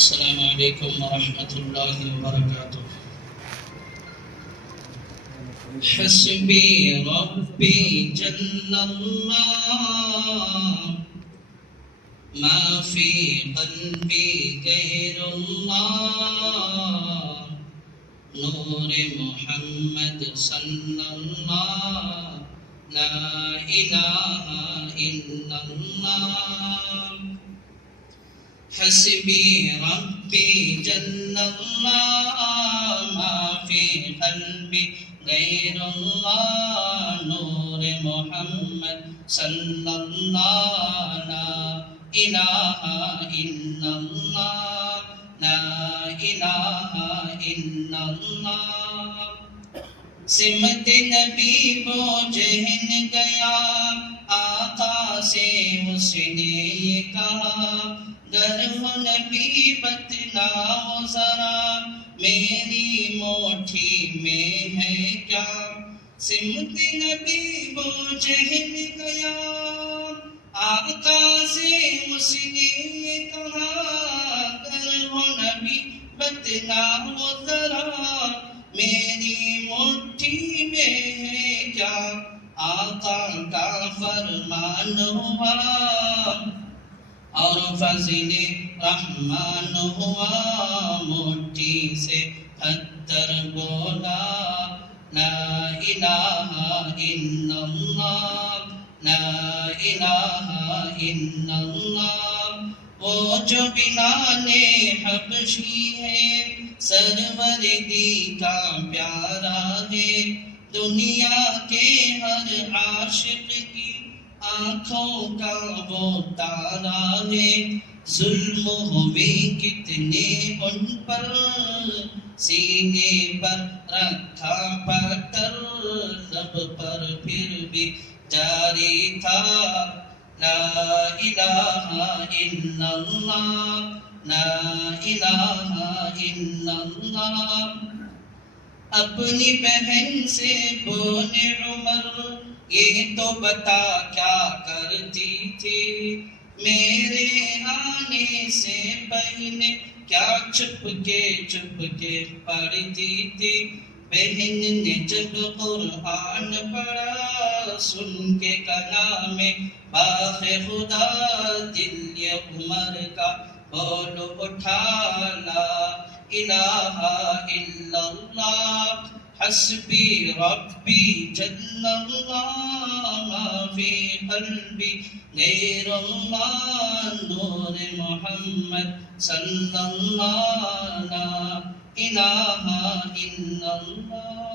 السلام عليكم ورحمة الله وبركاته. حسبي ربي جل الله ما في قلبي غير الله نور محمد صلى الله لا إله إلا الله. حسبي ربي جل الله ما في قلبي غير الله نور محمد صلى الله لا إله إلا الله لا إله إلا الله. سمت نبی وہ جہن گیا آقا سے اس نے یہ کہا گر ہو نبی بتلاؤ ذرا میری مٹھی میں ہے کیا. سمت نبی وہ جہن گیا آقا سے اس نے یہ کہا گر ہو نبی بتلاؤ ذرا میری مٹھی میں ہے کیا. آقا کا فرمان ہوا اور فضل رحمان ہوا مٹھی سے پتھر بولا لا الہ الا اللہ لا الہ الا اللہ. وہ جو بلال حبشی ہے سروردی کا پیارا ہے دنیا کے ہر عاشق کی آنکھوں کا وہ تارا ہے. ظلم ہوئے کتنے ان پر سینے پر رکھا پتھر لب پر پھر بھی جاری تھا لا الہ الا اللہ لا الہ الا اللہ. اپنی بہن سے بولے عمر یہ تو بتا کیا کرتی تھی میرے آنے سے پہلے کیا چھپ کے پڑھتی تھی. بہن نے جب قرآن پڑھا سن کے کلام باغ خدا دل یہ عمر کا بول اٹھا لا الہ الا اللہ. حسبی ربی جل اللہ ما فی قلبی غیر اللہ نور محمد صلی اللہ لا الہ الا اللہ.